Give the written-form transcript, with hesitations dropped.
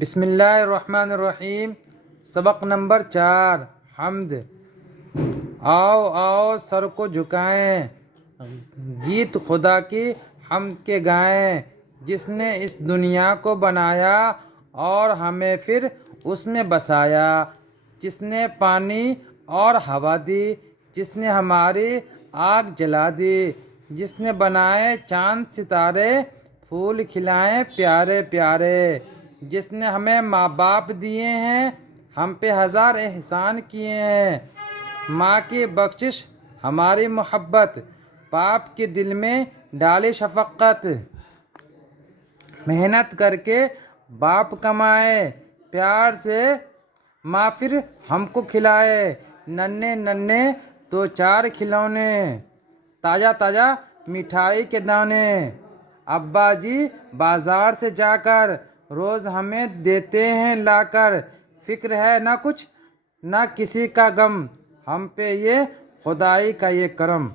بسم اللہ الرحمن الرحیم۔ سبق نمبر 4، حمد۔ آؤ آؤ سر کو جھکائیں، گیت خدا کی حمد کے گائیں، جس نے اس دنیا کو بنایا اور ہمیں پھر اس میں بسایا، جس نے پانی اور ہوا دی، جس نے ہماری آگ جلا دی، جس نے بنائے چاند ستارے، پھول کھلائے پیارے پیارے، جس نے ہمیں ماں باپ دیے ہیں، ہم پہ ہزار احسان کیے ہیں، ماں کی بخشش ہماری محبت، باپ کے دل میں ڈالی شفقت، محنت کر کے باپ کمائے، پیار سے ماں پھر ہم کو کھلائے، ننھے ننھے 2-4 کھلونے، تازہ تازہ مٹھائی کے دانے، ابا جی بازار سے جا کر روز ہمیں دیتے ہیں لا کر، فکر ہے نہ کچھ نہ کسی کا غم، ہم پہ یہ خدائی کا یہ کرم۔